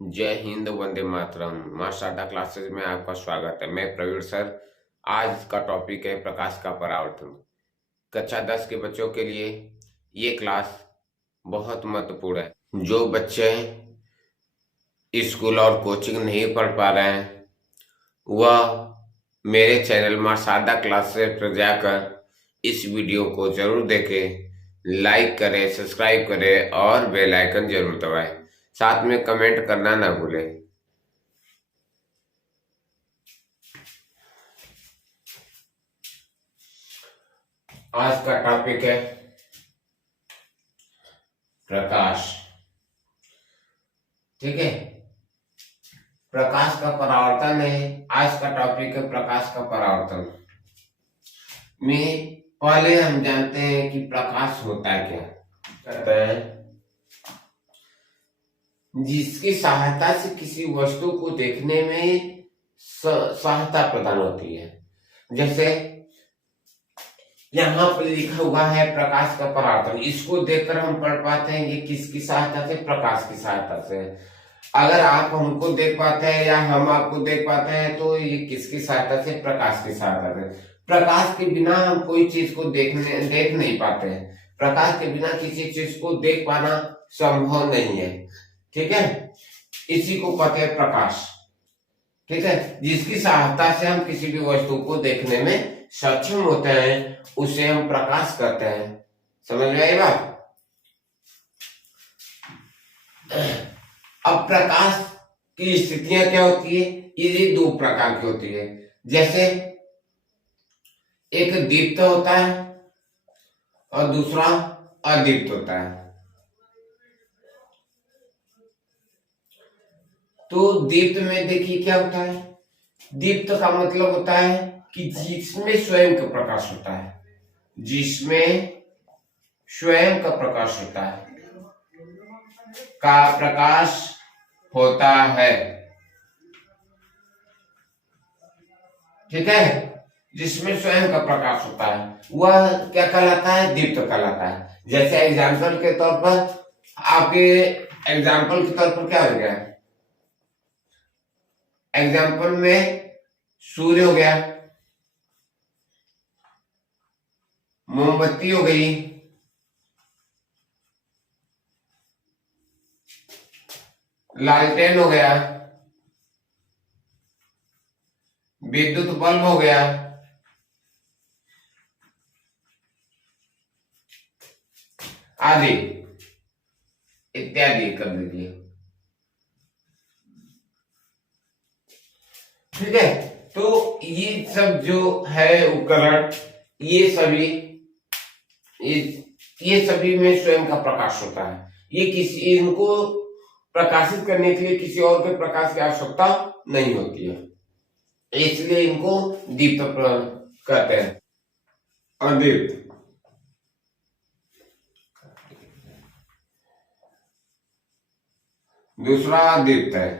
जय हिंद, वंदे मातरम। माँ शारदा क्लासेस में आपका स्वागत है। मैं प्रवीण सर। आज का टॉपिक है प्रकाश का परावर्तन। कक्षा 10 के बच्चों के लिए ये क्लास बहुत महत्वपूर्ण है। जो बच्चे स्कूल और कोचिंग नहीं पढ़ पा रहे हैं वह मेरे चैनल माँ शारदा क्लासेस पर जाकर इस वीडियो को जरूर देखें, लाइक करें, सब्सक्राइब करें और बेल आइकन जरूर दबाएं। साथ में कमेंट करना ना भूलें। आज का टॉपिक है प्रकाश। ठीक है, प्रकाश का परावर्तन है। आज का टॉपिक है प्रकाश का परावर्तन। में पहले हम जानते हैं कि प्रकाश होता है क्या। कहते हैं जिसकी सहायता से किसी वस्तु को देखने में सहायता प्रदान होती है। जैसे यहाँ पर लिखा हुआ है प्रकाश का परावर्तन। इसको देखकर हम पढ़ पाते हैं ये किसकी सहायता से? प्रकाश की सहायता से। अगर आप हमको देख पाते हैं या हम आपको देख पाते हैं तो ये किसकी सहायता से? प्रकाश की सहायता से। प्रकाश के बिना हम कोई चीज को देख नहीं पाते हैं। प्रकाश के बिना किसी चीज को देख पाना संभव नहीं है। ठीक है, इसी को कहते हैं प्रकाश। ठीक है, जिसकी सहायता से हम किसी भी वस्तु को देखने में सक्षम होते हैं उसे हम प्रकाश कहते हैं। समझ में आई बात? अब प्रकाश की स्थितियां क्या होती है? ये दो प्रकार की होती है। जैसे एक दीप्त होता है और दूसरा अदीप्त होता है। तो दीप्त में देखिए क्या होता है। दीप्त का मतलब होता है कि जिसमें स्वयं का प्रकाश होता है। जिसमें स्वयं का प्रकाश होता है, का प्रकाश होता है। ठीक है, जिसमें स्वयं का प्रकाश होता है वह क्या कहलाता है? दीप्त कहलाता है। जैसे एग्जाम्पल के तौर पर आपके एग्जाम्पल के तौर पर क्या हो गया? एग्जाम्पल में सूर्य हो गया, मोमबत्ती हो गई, लालटेन हो गया, विद्युत बल्ब हो गया, आदि इत्यादि कर दीजिए। ठीक है, तो ये सब जो है उपकरण, ये सभी में स्वयं का प्रकाश होता है। ये किसी इनको प्रकाशित करने के लिए किसी और के प्रकाश की आवश्यकता नहीं होती है, इसलिए इनको दीप्त कहते हैं। अदीप्त, दूसरा अदीप्त है।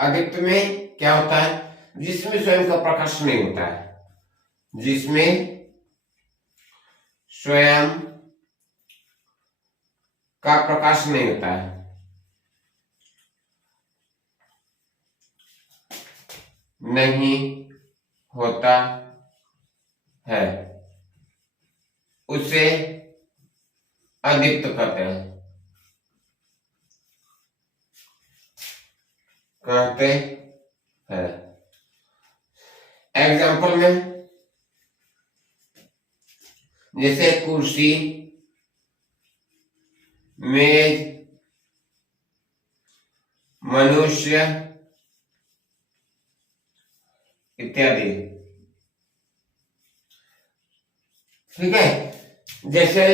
अदीप्त में क्या होता है? जिसमें स्वयं का प्रकाश नहीं होता है। जिसमें स्वयं का प्रकाश नहीं होता है। नहीं होता है उसे अदीप्त कहते हैं। एग्जाम्पल में जैसे कुर्सी, मेज, मनुष्य इत्यादि। ठीक है, जैसे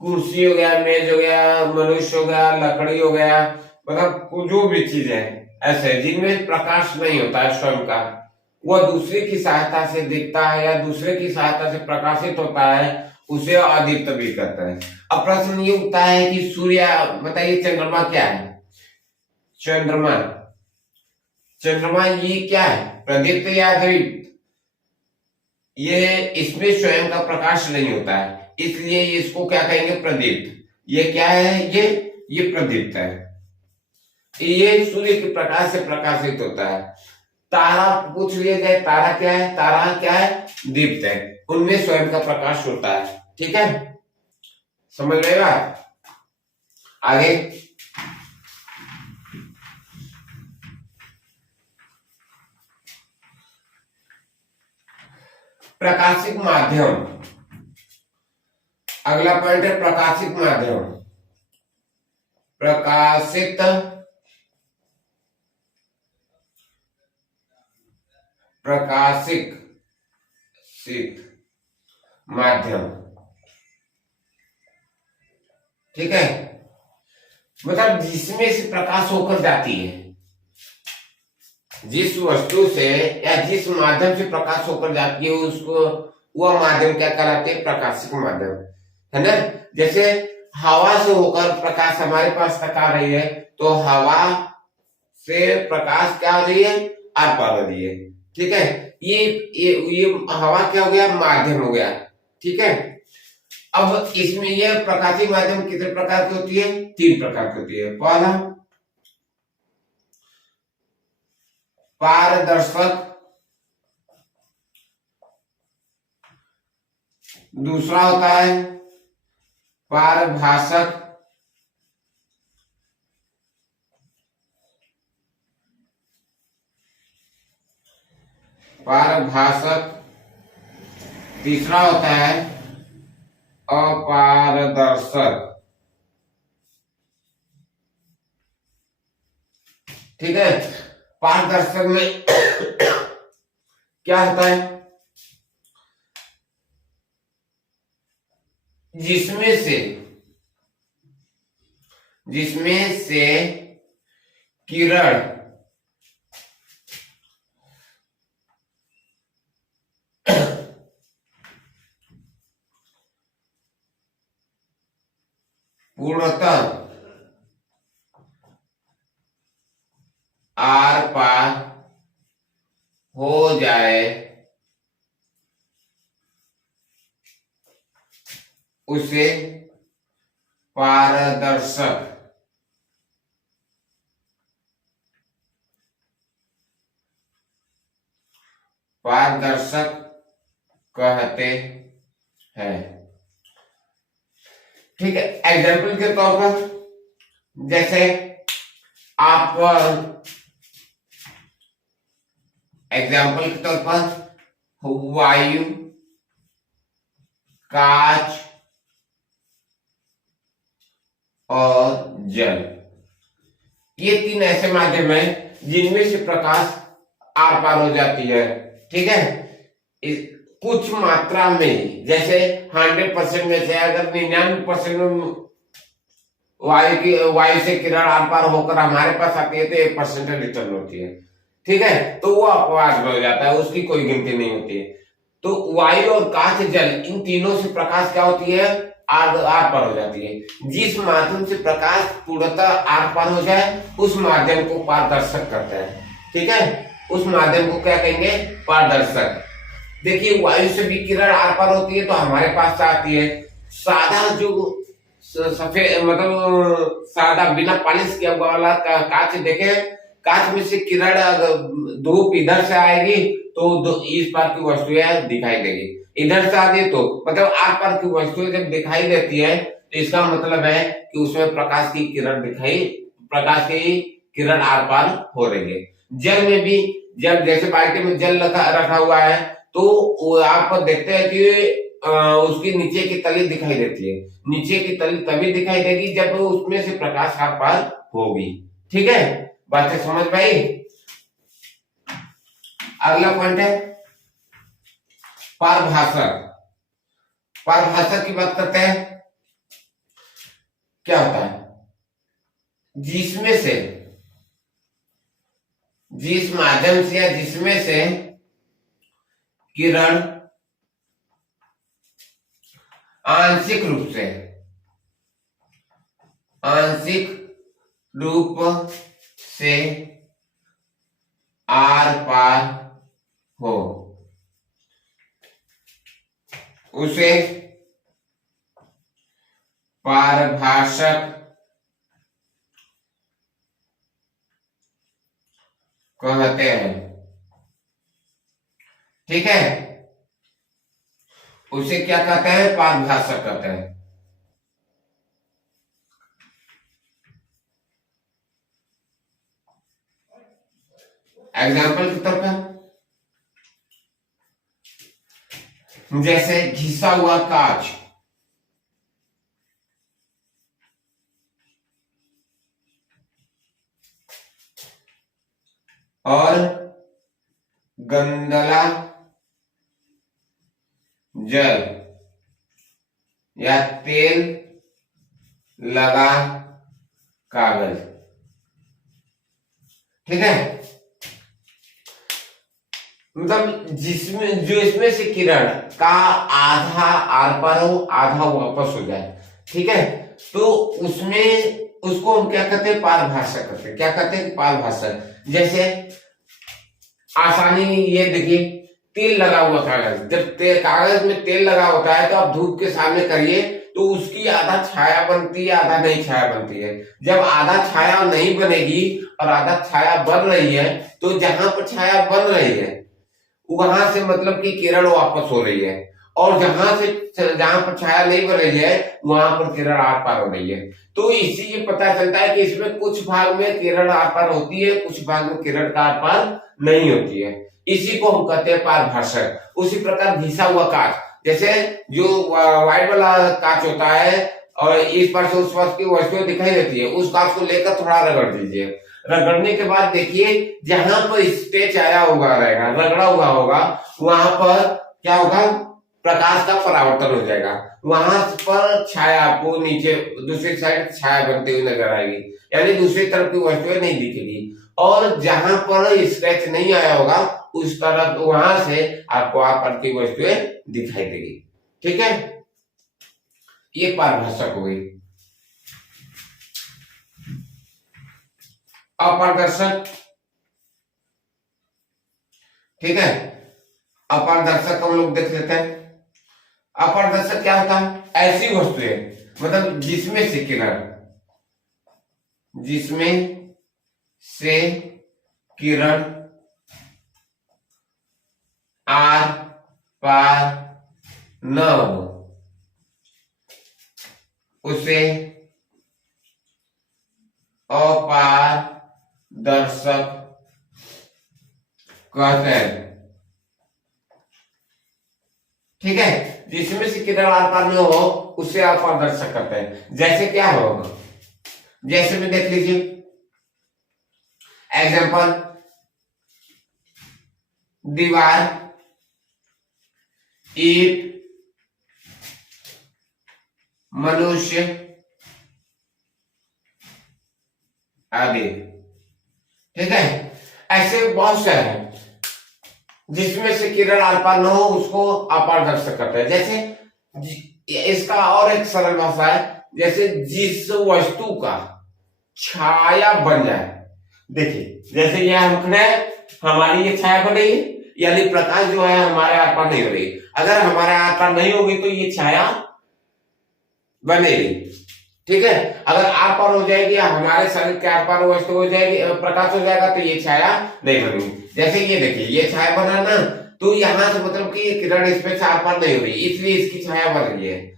कुर्सी हो गया, मेज हो गया, मनुष्य हो गया, लकड़ी हो गया, मतलब जो भी चीज है ऐसे जिनमें प्रकाश नहीं होता है स्वयं का, वह दूसरे की सहायता से दिखता है या दूसरे की सहायता से प्रकाशित होता है, उसे अदीप्त भी कहते हैं। अब प्रश्न ये उठता है कि सूर्य, बताइए चंद्रमा क्या है? चंद्रमा चंद्रमा ये क्या है? प्रदीप्त या अदीप्त? ये इसमें स्वयं का प्रकाश नहीं होता है, इसलिए इसको क्या कहेंगे? प्रदीप्त। ये क्या है? ये प्रदीप्त है। ये सूर्य के प्रकाश से प्रकाशित होता है। तारा पूछ लिया जाए, तारा क्या है? तारा क्या है? दीप्त है, उनमें स्वयं का प्रकाश होता है। ठीक है, समझ गए बात? आगे प्रकाशिक माध्यम, अगला पॉइंट है प्रकाशिक माध्यम। प्रकाशित प्रकाशिक माध्यम, ठीक है, मतलब जिसमें से प्रकाश होकर जाती है, जिस वस्तु से या जिस माध्यम से प्रकाश होकर जाती है उसको, वह माध्यम क्या कहलाते हैं? प्रकाशिक माध्यम, है ना। जैसे हवा से होकर प्रकाश हमारे पास तक आ रही है, तो हवा से प्रकाश क्या हो रही है? आर पार हो रही है। ठीक है, ये हवा क्या हो गया? माध्यम हो गया। ठीक है, अब इसमें यह प्रकाशिक माध्यम कितने प्रकार की होती है? 3 प्रकार की होती है। पहला पारदर्शक, दूसरा होता है पारभाषक, तीसरा होता है अपारदर्शक। ठीक है, पारदर्शक में क्या होता है? जिसमें से किरण पूर्णतः आर पार हो जाए उसे पारदर्शक कहते हैं। ठीक है, एग्जाम्पल के तौर पर जैसे आप एग्जाम्पल के तौर पर वायु, कांच और जल, ये 3 ऐसे माध्यम हैं जिनमें से प्रकाश आर पार हो जाती है। ठीक है, कुछ मात्रा में, जैसे 100% में से अगर 99% वायु से किरण आर पार होकर हमारे पास आती है तो 1% रिटर्न होती है। ठीक है, तो वो अपवाद हो जाता है, उसकी कोई गिनती नहीं होती है। तो वायु और कांच, जल, इन तीनों से प्रकाश क्या होती है? आर पार हो जाती है। जिस माध्यम से प्रकाश पूर्णतः आर पार हो जाए उस माध्यम को पारदर्शक कहते हैं। ठीक है, उस माध्यम को क्या कहेंगे? पारदर्शक। देखिए, वायु से भी किरण आर पार होती है तो हमारे पास आती है। सादा जो सफेद, मतलब सादा बिना पॉलिश किया हुआ वाला कांच देखे, कांच में से किरण धूप इधर से आएगी तो इस पार की वस्तुएं दिखाई देगी, इधर से आती तो मतलब आर पार की वस्तुएं जब दिखाई देती है तो इसका मतलब है कि उसमें प्रकाश की किरण आर पार हो रही है। जल में भी, जब जैसे बाल्टी में जल रखा हुआ है तो आप देखते हैं कि उसकी नीचे की तली दिखाई देती है। नीचे की तली तभी दिखाई देगी जब उसमें से प्रकाश आर पार होगी। ठीक है, बातें समझ पाई? अगला पॉइंट है पारभाषक। पारभाषक की बात करते हैं। क्या होता है? जिसमें से, जिस माध्यम से या जिसमें से किरण आंशिक रूप से आर पार हो उसे पारभाषक कहते हैं। ठीक है, उसे क्या कहते हैं? पारभाषक कहते हैं। एग्जाम्पल के तौर पर जैसे घिसा हुआ कांच, और गंदला जल या तेल लगा कागज। ठीक है, मतलब जिसमें जो इसमें से किरण का आधा आर पार हो, आधा वापस हो जाए। ठीक है, तो उसमें उसको हम क्या कहते हैं? पारभाषक कहते हैं। क्या कहते हैं? पारभाषक। जैसे आसानी ये देखिए, तेल लगा हुआ कागज, जब कागज में तेल लगा होता है तो आप धूप के सामने करिए तो उसकी आधा छाया बनती है, आधा नहीं छाया बनती है। जब आधा छाया नहीं बनेगी और आधा छाया बन रही है, तो जहां पर छाया बन रही है वहां से मतलब कि किरण वापस हो रही है, और जहां पर छाया नहीं बन रही है वहां पर किरण आर पार हो रही है। तो इसी ये पता चलता है कि इसमें कुछ भाग में किरण आर पार होती है, कुछ भाग में किरण का आर पार नहीं होती है। इसी को हम कहते हैं पारभाषक। उसी प्रकार घिसा हुआ कांच, जैसे जो व्हाइट वाला कांच होता है और इस पार से उस पार की वस्तुएं दिखाई देती है, उस कांच को लेकर थोड़ा रगड़ दीजिए। रगड़ने के बाद देखिए जहां पर स्टेच आया हुआ रहेगा, रगड़ा हुआ होगा, वहां पर क्या होगा? प्रकाश का परावर्तन हो जाएगा। वहां पर छाया आपको नीचे दूसरी साइड छाया बनती हुई नजर आएगी, यानी दूसरी तरफ की वस्तुएं नहीं दिखेगी। और जहां पर स्केच नहीं आया होगा उस तरफ वहां से आपको आर पार की वस्तुएं दिखाई देगी। ठीक है, ये पारभाषक हो गई। अपारदर्शक, ठीक है, अपारदर्शक हम लोग देख लेते हैं। अपारदर्शक क्या होता है? ऐसी वस्तुएं मतलब जिसमें से किरण आर पार न हो, उसे अपारदर्शक कहते हैं। ठीक है, जिसमें से किरण आर पार में हो उसे अपारदर्शक कहते हैं। जैसे क्या होगा? जैसे में देख लीजिए एग्जाम्पल, दीवार, ईंट, मनुष्य आदि। ठीक है, ऐसे बहुत से हैं जिसमें से किरण आर पार न हो, उसको अपारदर्शक कहते हैं। जैसे इसका और एक सरल भाषा है, जैसे जिस वस्तु का छाया बन जाए। देखिए जैसे ये हम खड़े हैं, हमारी ये छाया बन रही है, यानी प्रकाश जो है हमारे आर पार नहीं हो रही। अगर हमारे आर पार नहीं होगी तो ये छाया बनेगी। ठीक है, अगर आर पार हो जाएगी या हमारे शरीर के आर पार वस्तु हो जाएगी, प्रकाश हो जाएगा, तो ये छाया नहीं बनेगी। जैसे ये देखिए, ये छाया बना ना, तो यहां से मतलब कि किरण इसमें से आर पार नहीं हो रही, इसलिए इसकी छाया बन रही है।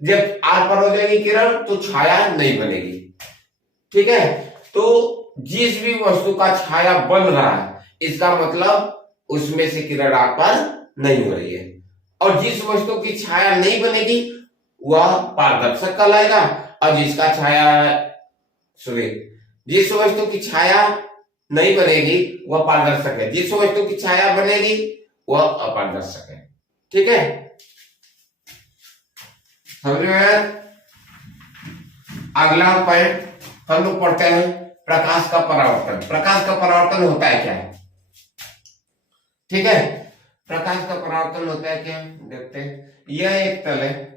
जब आर पार हो जाएगी किरण तो छाया नहीं बनेगी। ठीक है, तो जिस भी वस्तु का छाया बन रहा है, इसका मतलब उसमें से किरण आर पार नहीं हो रही है। और जिस वस्तु की छाया नहीं बनेगी वह पारदर्शक कहलाएगा, और जिस वस्तु की छाया नहीं बनेगी वह पारदर्शक है, जिस वस्तु की छाया बनेगी वह अपारदर्शक है। ठीक है, समझ में आया? अगला पॉइंट हम लोग पढ़ते हैं, प्रकाश का परावर्तन। प्रकाश का परावर्तन होता है क्या? ठीक है, प्रकाश का परावर्तन होता है क्या, देखते हैं। यह एक तल है,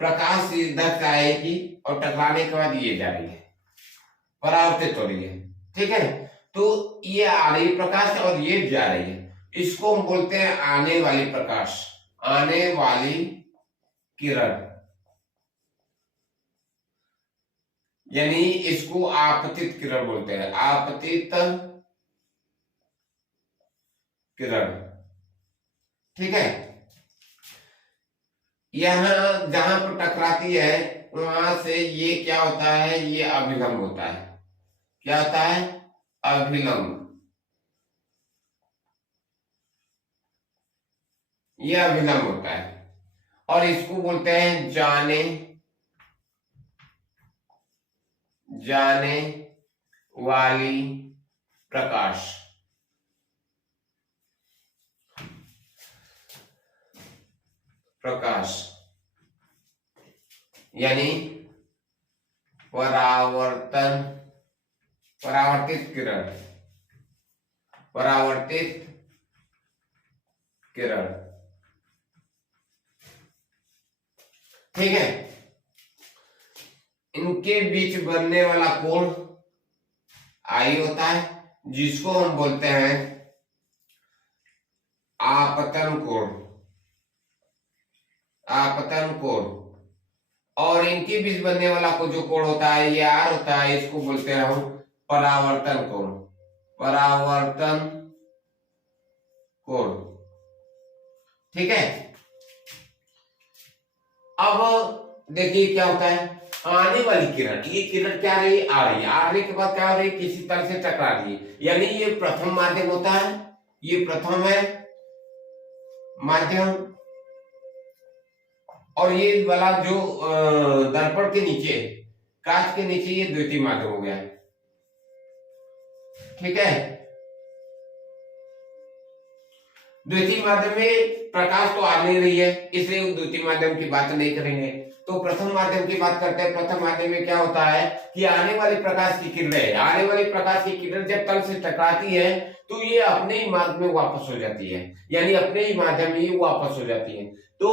प्रकाश इधर से आएगी और टकराने के बाद ये जा रही है, परावर्तित हो रही है। ठीक है, तो ये आ रही प्रकाश और ये जा रही है, इसको हम बोलते हैं आने वाली प्रकाश, आने वाली किरण। यानी इसको आपतित किरण बोलते हैं, आपतित किरण। ठीक है, यहां जहां पर टकराती है वहां से ये क्या होता है, ये अभिलंब होता है। क्या होता है, अभिलंब। ये अभिलंब होता है और इसको बोलते हैं जाने जाने वाली प्रकाश। प्रकाश यानी परावर्तन, परावर्तित किरण, परावर्तित किरण। ठीक है, इनके बीच बनने वाला कोण आई होता है, जिसको हम बोलते हैं आपतन कोण, आपतन कोण। और इनके बीच बनने वाला को जो कोण होता है ये आर होता है, इसको बोलते हैं हम परावर्तन कोण, परावर्तन कोण। ठीक है, अब देखिए क्या होता है, आने वाली किरण, ये किरण क्या रही, आ रही है, आने के बाद क्या हो रही है, किसी तल से टकरा रही है, यानी ये प्रथम माध्यम होता है, ये प्रथम है माध्यम। और ये वाला जो दर्पण के नीचे, कांच के नीचे, ये द्वितीय माध्यम हो गया है। ठीक है, द्वितीय माध्यम में प्रकाश तो आ नहीं रही है, इसलिए द्वितीय माध्यम की बात नहीं करेंगे। तो प्रथम माध्यम की बात करते हैं। प्रथम माध्यम में क्या होता है कि आने वाली प्रकाश की किरणें, आने वाली प्रकाश की किरण जब तल से टकराती है तो ये अपने ही मार्ग में वापस हो जाती है, यानी अपने ही माध्यम में ये वापस हो जाती है। तो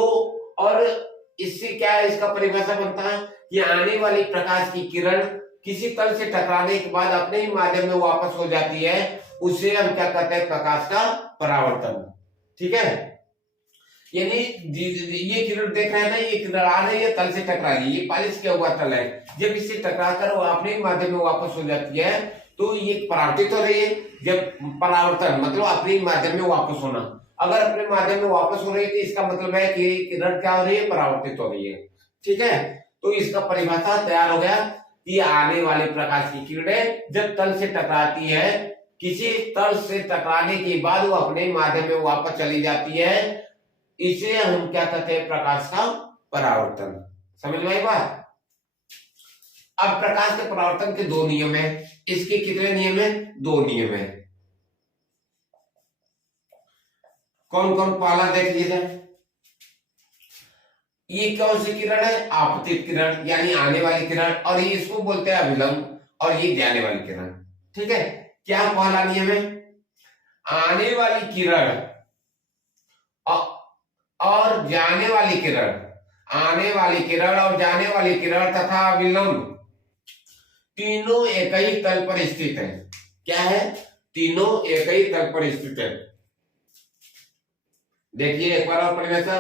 और इससे क्या है, इसका परिभाषा बनता है कि आने वाली प्रकाश की किरण किसी तल से टकराने के बाद अपने ही माध्यम में वापस हो जाती है, उसे हम क्या कहते हैं, प्रकाश का परावर्तन। ठीक है, यानी ये किरण देख रहे हैं ना, ये किरण आ रही है, तल से टकरा रही है, ये पॉलिश किया हुआ तल है, जब इससे टकराकर वो अपने ही माध्यम में वापस हो जाती है तो ये परावर्तित हो रही है। जब परावर्तन मतलब अपने माध्यम में वापस होना, अगर अपने माध्यम में वापस हो रही है तो इसका मतलब है कि किरण क्या हो रही है, परावर्तित हो रही है। ठीक है, तो इसका परिभाषा तैयार हो गया कि आने वाले प्रकाश की किरणें जब तल से टकराती है, किसी तल से टकराने के बाद वो अपने माध्यम में वापस चली जाती है, इसे हम क्या कहते हैं, प्रकाश का परावर्तन। समझ में आई बात। अब प्रकाश के परावर्तन के दो नियम है, इसके कितने नियम है, दो नियम है। कौन कौन, पहला देख लीजिए, ये कौन सी किरण है, आपतित किरण यानी आने वाली किरण, और ये इसको बोलते हैं अभिलंब, और ये जाने वाली किरण। ठीक है, क्या पहला नियम है, आने वाली किरण और जाने वाली किरण, आने वाली किरण और जाने वाली किरण तथा अभिलंब तीनों एक ही तल पर स्थित है। क्या है, तीनों एक ही तल पर स्थित है। देखिए एक बार और परिभाषा,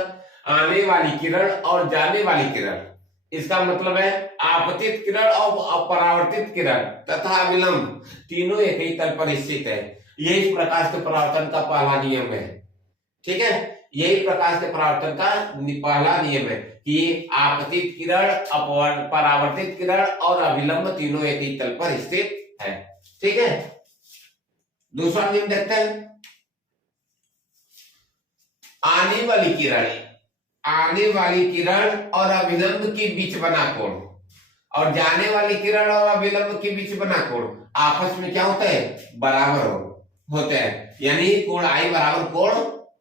आने वाली किरण और जाने वाली किरण, इसका मतलब है आपतित किरण और परावर्तित किरण तथा अभिलंब तीनों एक ही तल पर स्थित है। ये इस प्रकाश के परावर्तन का पहला नियम है। ठीक है, यही प्रकाश के परावर्तन का पहला नियम है कि आपतित किरण, परावर्तित किरण और अभिलंब तीनों एक ही तल पर स्थित है। ठीक है, दूसरा नियम देखते हैं, आने वाली किरण, आने वाली किरण और अभिलंब के बीच बना कोण, और जाने वाली किरण और अभिलंब के बीच बना कोण आपस में क्या होता है, बराबर होते हैं, यानी कोण आई बराबर कोण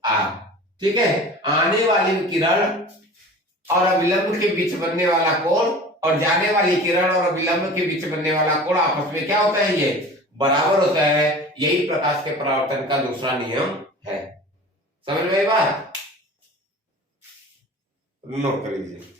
आर। ठीक है, आने वाली किरण और अभिलंब के बीच बनने वाला कोण और जाने वाली किरण और अभिलंब के बीच बनने वाला कोण आपस में क्या होता है, ये बराबर होता है। यही प्रकाश के परावर्तन का दूसरा नियम है। समझ में बात, नोट कर लीजिए।